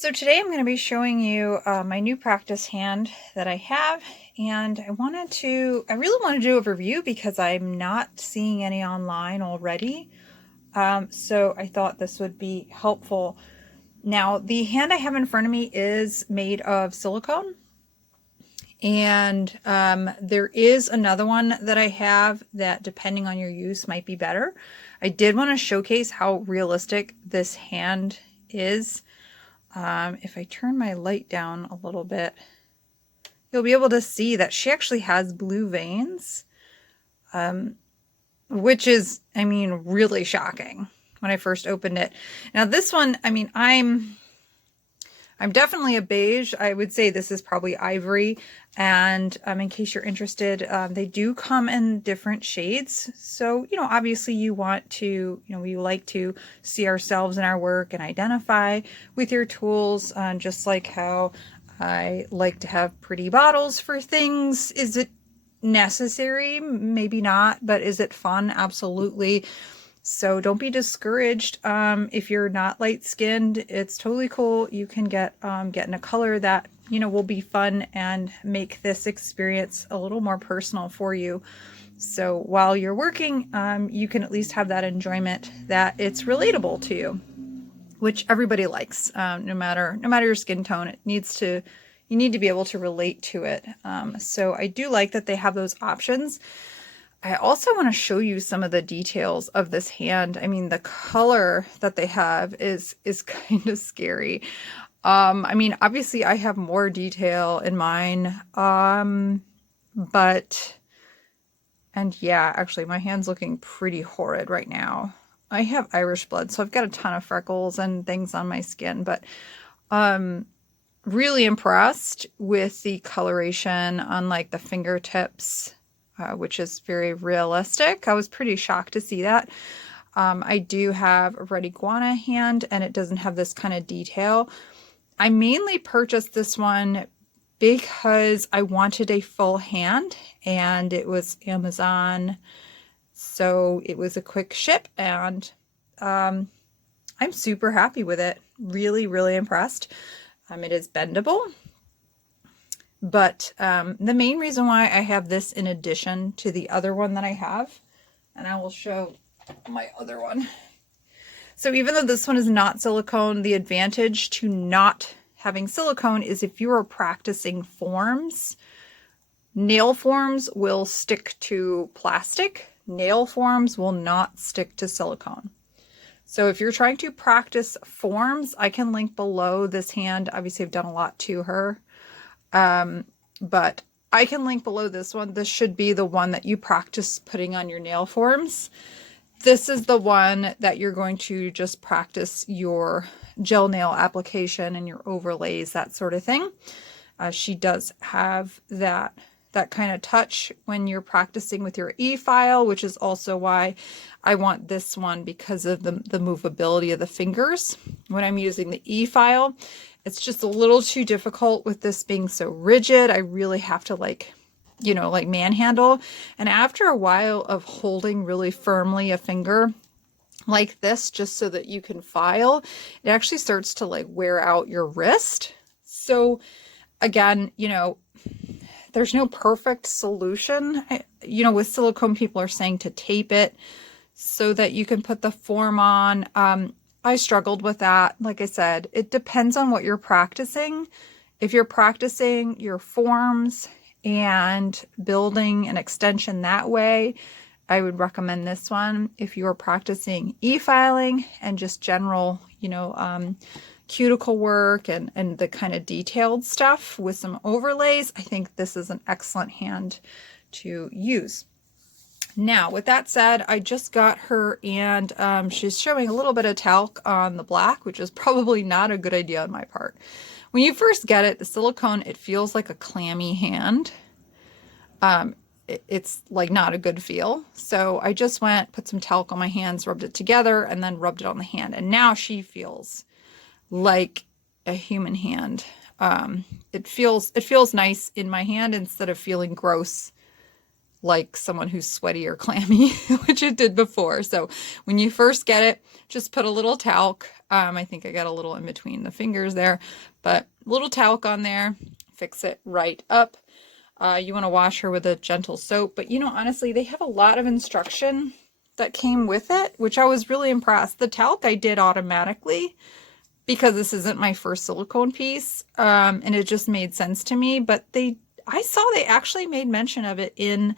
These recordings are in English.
So today I'm going to be showing you my new practice hand that I have, and I really want to do a review because I'm not seeing any online already. So I thought this would be helpful. Now, the hand I have in front of me is made of silicone, and there is another one that I have that, depending on your use, might be better. I did want to showcase how realistic this hand is. If I turn my light down a little bit, you'll be able to see that she actually has blue veins, which is, really shocking when I first opened it. Now this one, I'm definitely a beige. I would say this is probably ivory. And in case you're interested, they do come in different shades. So, obviously you want to, we like to see ourselves in our work and identify with your tools, just like how I like to have pretty bottles for things. Is it necessary? Maybe not, but is it fun? Absolutely. So don't be discouraged. If you're not light skinned, it's totally cool. You can get in a color that, will be fun and make this experience a little more personal for you. So while you're working, you can at least have that enjoyment that it's relatable to you, which everybody likes, no matter your skin tone. You need to be able to relate to it. So I do like that they have those options. I also want to show you some of the details of this hand. The color that they have is kind of scary. Obviously I have more detail in mine. And yeah, actually my hand's looking pretty horrid right now. I have Irish blood, so I've got a ton of freckles and things on my skin, but really impressed with the coloration on like the fingertips. Which is very realistic. I was pretty shocked to see that. I do have a red iguana hand, and it doesn't have this kind of detail. I mainly purchased this one because I wanted a full hand, and it was Amazon, so it was a quick ship, and I'm super happy with it. Really, really impressed. It is bendable. But the main reason why I have this in addition to the other one that I have, and I will show my other one. So even though this one is not silicone, the advantage to not having silicone is if you are practicing forms, nail forms will stick to plastic. Nail forms will not stick to silicone. So if you're trying to practice forms, I can link below this hand. Obviously, I've done a lot to her. But I can link below this one. This should be the one that you practice putting on your nail forms. This is the one that you're going to just practice your gel nail application and your overlays, that sort of thing. She does have that kind of touch when you're practicing with your e-file, which is also why I want this one, because of the movability of the fingers when I'm using the e-file. It's just a little too difficult with this being so rigid. I really have to like manhandle. And after a while of holding really firmly a finger like this, just so that you can file, it actually starts to like wear out your wrist. So again, there's no perfect solution. With silicone, people are saying to tape it so that you can put the form on. I struggled with that. Like I said, it depends on what you're practicing. If you're practicing your forms and building an extension that way, I would recommend this one. If you're practicing e-filing and just general, cuticle work and the kind of detailed stuff with some overlays, I think this is an excellent hand to use. Now, with that said, I just got her, and she's showing a little bit of talc on the black, which is probably not a good idea on my part. When you first get it, the silicone, it feels like a clammy hand. It's like not a good feel. So I just put some talc on my hands, rubbed it together, and then rubbed it on the hand. And now she feels like a human hand. It feels nice in my hand instead of feeling gross like someone who's sweaty or clammy, which it did before. So when you first get it, just put a little talc I think I got a little in between the fingers there, but a little talc on there, fix it right up. You want to wash her with a gentle soap, but honestly, they have a lot of instruction that came with it, which I was really impressed. The talc I did automatically because this isn't my first silicone piece, and it just made sense to me, but I saw they actually made mention of it in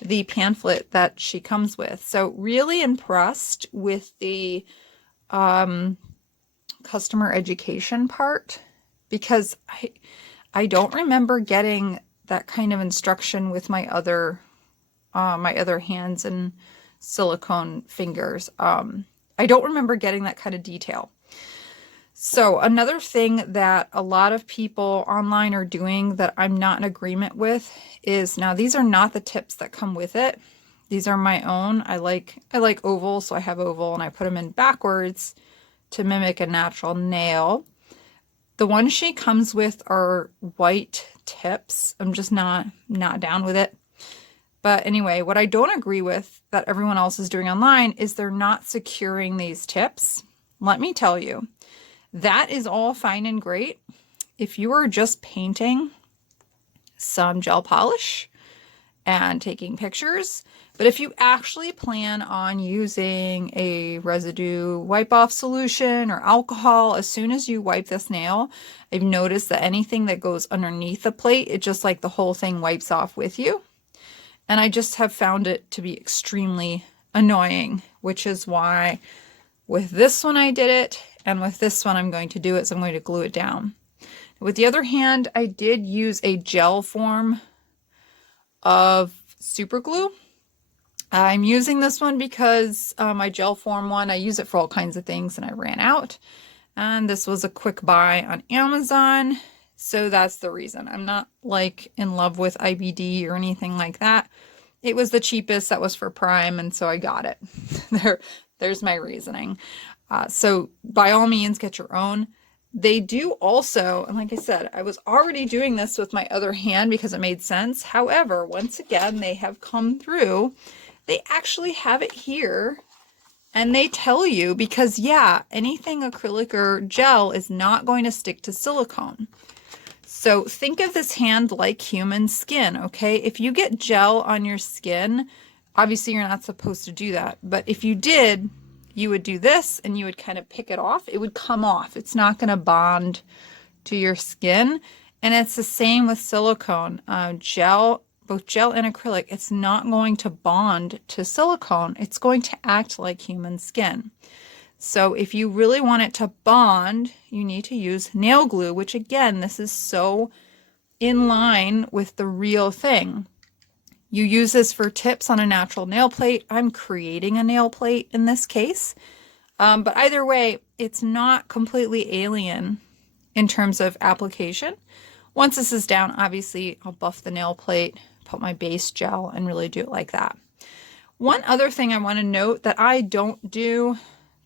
the pamphlet that she comes with. So really impressed with the customer education part, because I don't remember getting that kind of instruction with my other hands and silicone fingers. I don't remember getting that kind of detail. So another thing that a lot of people online are doing that I'm not in agreement with is, now these are not the tips that come with it. These are my own. I like oval, so I have oval and I put them in backwards to mimic a natural nail. The ones she comes with are white tips. I'm just not down with it. But anyway, what I don't agree with that everyone else is doing online is they're not securing these tips. Let me tell you, that is all fine and great if you are just painting some gel polish and taking pictures. But if you actually plan on using a residue wipe-off solution or alcohol, as soon as you wipe this nail, I've noticed that anything that goes underneath the plate, it just like the whole thing wipes off with you. And I just have found it to be extremely annoying, which is why with this one I did it, and with this one I'm going to do it, so I'm going to glue it down. With the other hand, I did use a gel form of super glue. I'm using this one because my gel form one, I use it for all kinds of things and I ran out. And this was a quick buy on Amazon. So that's the reason. I'm not like in love with IBD or anything like that. It was the cheapest that was for Prime, and so I got it. There's my reasoning. So by all means, get your own. They do also, and like I said, I was already doing this with my other hand because it made sense. However, once again, they have come through. They actually have it here, and they tell you, because yeah, anything acrylic or gel is not going to stick to silicone. So think of this hand like human skin, okay? If you get gel on your skin, obviously you're not supposed to do that. But if you did, you would do this and you would kind of pick it off. It would come off. It's not going to bond to your skin. And it's the same with silicone. Gel, both gel and acrylic, it's not going to bond to silicone. It's going to act like human skin. So if you really want it to bond, you need to use nail glue, which again, this is so in line with the real thing. You use this for tips on a natural nail plate. I'm creating a nail plate in this case. But either way, it's not completely alien in terms of application. Once this is down, obviously I'll buff the nail plate, put my base gel, and really do it like that. One other thing I want to note that I don't do,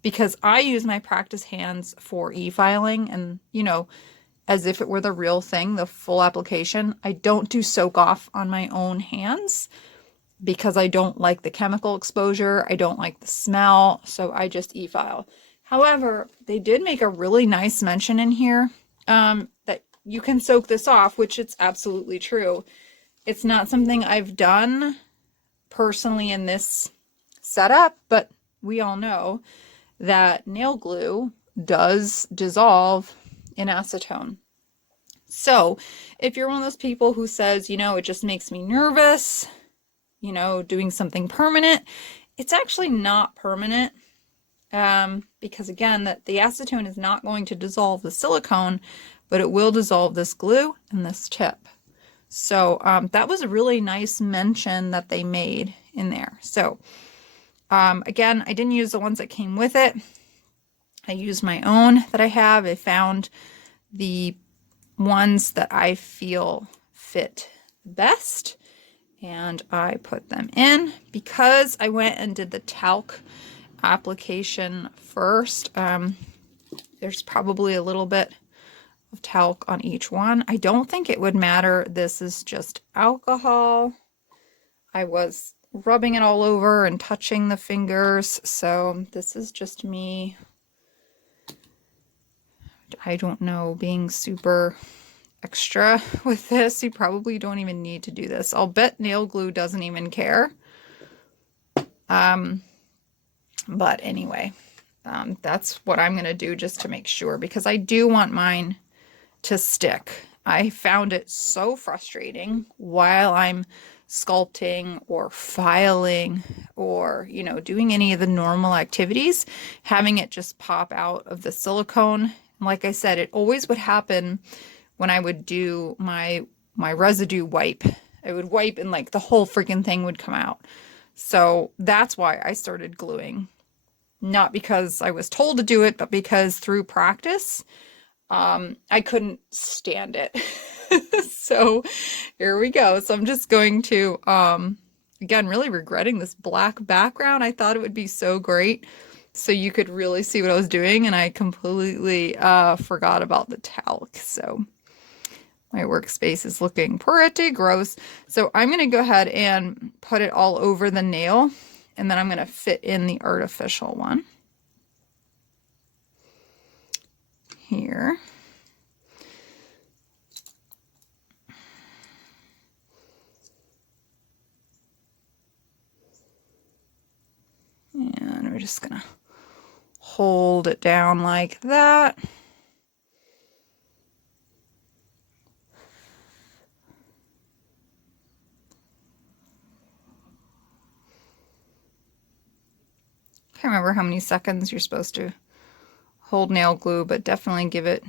because I use my practice hands for e-filing and, as if it were the real thing, the full application. I don't do soak off on my own hands because I don't like the chemical exposure. I don't like the smell, so I just e-file. However, they did make a really nice mention in here that you can soak this off, which it's absolutely true. It's not something I've done personally in this setup, but we all know that nail glue does dissolve in acetone. So if you're one of those people who says, it just makes me nervous, doing something permanent, it's actually not permanent, because again, the acetone is not going to dissolve the silicone, but it will dissolve this glue and this tip. So that was a really nice mention that they made in there. So again, I didn't use the ones that came with it. I used my own that I have. I found the ones that I feel fit best, and I put them in. Because I went and did the talc application first, there's probably a little bit of talc on each one. I don't think it would matter. This is just alcohol. I was rubbing it all over and touching the fingers, so this is just me I don't know, being super extra with this. You probably don't even need to do this. I'll bet nail glue doesn't even care. But anyway, that's what I'm going to do just to make sure, because I do want mine to stick. I found it so frustrating while I'm sculpting or filing or, you know, doing any of the normal activities, having it just pop out of the silicone. Like I said, it always would happen when I would do my residue wipe. I would wipe and like the whole freaking thing would come out. So that's why I started gluing. Not because I was told to do it, but because through practice, I couldn't stand it. So here we go. So I'm just going to, again, really regretting this black background. I thought it would be so great so you could really see what I was doing, and I completely forgot about the talc. So my workspace is looking pretty gross. So I'm going to go ahead and put it all over the nail, and then I'm going to fit in the artificial one here. And we're just going to hold it down like that. Can't remember how many seconds you're supposed to hold nail glue, but definitely give it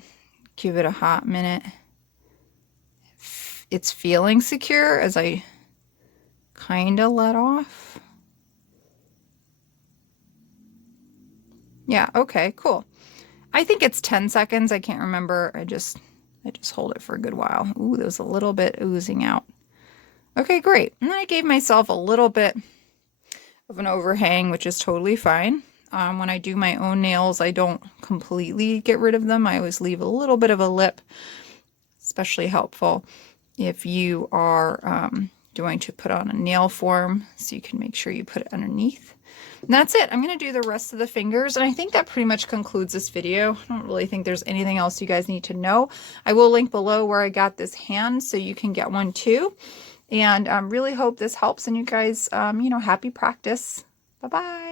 a hot minute. It's feeling secure as I kind of let off. Yeah, okay, cool. I think it's 10 seconds. I can't remember. I just hold it for a good while. Ooh, there's a little bit oozing out. Okay, great. And then I gave myself a little bit of an overhang, which is totally fine. When I do my own nails, I don't completely get rid of them. I always leave a little bit of a lip, especially helpful if you are going to put on a nail form, so you can make sure you put it underneath. And that's it. I'm going to do the rest of the fingers, and I think that pretty much concludes this video. I don't really think there's anything else you guys need to know. I will link below where I got this hand so you can get one too. And really hope this helps, and you guys, you know, happy practice. Bye-bye.